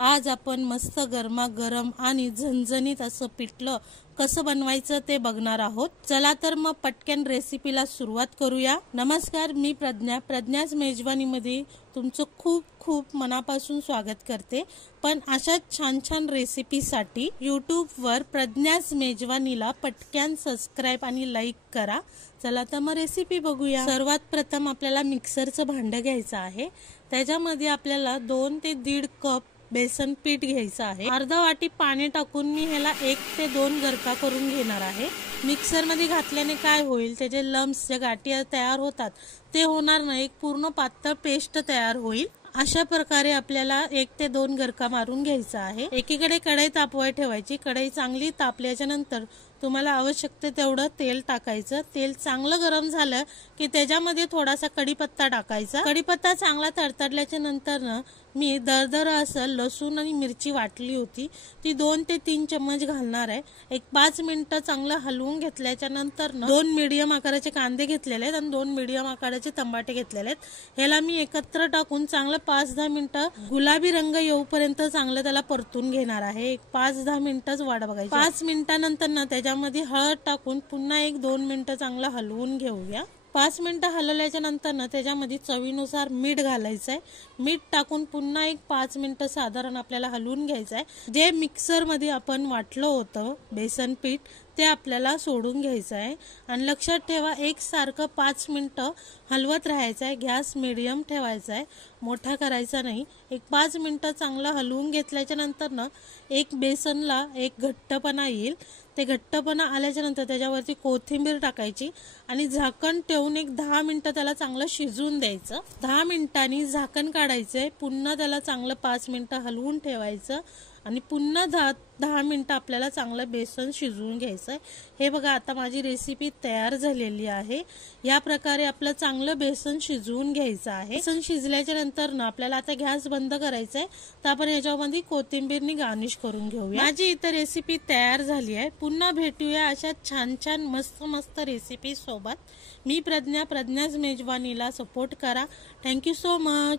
आज आपण मस्त गरमागरम आणि झणझणीत असं पिठलं कसं बनवायचं ते बघणार आहोत। चला तर मग पटकन रेसिपीला सुरुवात करूया। नमस्कार, मी प्रज्ञाच मेजवानीमध्ये तुमचं खूप खूप मनापासून स्वागत करते। पण अशाच छान छान रेसिपीसाठी यूट्यूबवर प्रज्ञाच मेजवानीला पटकन सबस्क्राइब आणि लाईक करा। चला तर मग रेसिपी बघूया। सर्वात प्रथम आपल्याला मिक्सरचं भांडं घ्यायचं आहे। त्याच्यामध्ये आपल्याला 2 ते 1.5 कप बेसन पीठ घ्यायचं आहे। अर्धा वाटी पाणी टाकून मी ह्याला 1 ते 2 गरका करून घेणार आहे। मिक्सर मध्ये घातल्याने काय होईल, त्याचे लम्स जे गाठी तयार होतात ते होणार नाही, एक पूर्ण पातळ पेस्ट तयार होईल। अशा प्रकारे आपल्याला 1 ते 2 गरका मारून घ्यायचा आहे। एकीकडे कढई तापवाय ठेवायची। कढई चांगली तापल्याच्या नंतर तुम्हाला आवश्यकते तेवढं तेल टाकायचं। तेल चांगलं गरम झालं की त्याच्यामध्ये थोडासा कढीपत्ता टाकायचा। कढीपत्ता चांगला तडतडल्याच्या नंतर मी दरदर असं लसूण आणि मिरची वाटली होती ती 2 ते 3 चम्मच घालणार आहे। एक 5 मिनिटं चांगलं हलवून घेतल्याच्या नंतर 2 मीडियम आकाराचे कांदे घेतलेले आहेत आणि 2 मीडियम आकाराचे टमाटे घेतलेले आहेत। ह्याला मी एकत्र टाकून चांगलं 5-10 मिनिटं गुलाबी रंग येऊपर्यंत चांगलं त्याला परतून घेणार आहे। एक 5-10 मिनिटच वाट बघायची। 5 मिनिटांनंतर त्याच्यामध्ये हळद टाकून पुन्हा 1-2 मिनिटं चांगलं हलवून घेऊया। 5 मिनिटं हलवल्याच्या नंतर त्याच्यामध्ये चवीनुसार मीठ घालायचं आहे। मीठ टाकून पुन्हा 5 मिनिटं साधारण आपल्याला हलवून घ्यायचं आहे। जे मिक्सर मध्ये आपण वाटलं होतं बेसन पीठ ते आपल्याला सोडून घ्यायचं आहे आणि लक्षात ठेवा एकसारखं 5 मिनिटं हलवत राहायचं आहे। गॅस मीडियम ठेवायचा आहे, मोठा करायचा नाही। एक 5 मिनिटं चांगलं हलवून घेतल्याच्या नंतर एक बेसनला एक घट्टपणा येईल। ते घट्टपणा आल्याच्या नंतर त्याच्यावरती कोथिंबीर टाकायची आणि झाकण ठेवून एक 10 मिनिटं त्याला चांगलं शिजवून द्यायचं। 10 मिनिटांनी झाकण काढायचंय, पुन्हा त्याला चांगलं 5 मिनिटं हलवून ठेवायचं आणि पुन्हा 10 मिनिटं आपल्याला चांगलं बेसन शिजवून घ्यायचं आहे। हे बघा, आता माझी रेसिपी तयार झालेली आहे। या प्रकारे आपलं चांगलं बेसन शिजवून घ्यायचं आहे। बेसन शिजल्याच्या नंतर आपल्याला आता गॅस बंद करायचा आहे, तर आपण याच्यामध्ये कोथिंबीरनी गार्निश करून घेऊया। माझी इतर रेसिपी तयार झाली आहे। पुन्हा भेटूया अशा छान छान मस्त मस्त रेसिपी सोबत। मी प्रज्ञाच मेजवानीला सपोर्ट करा। Thank you so much.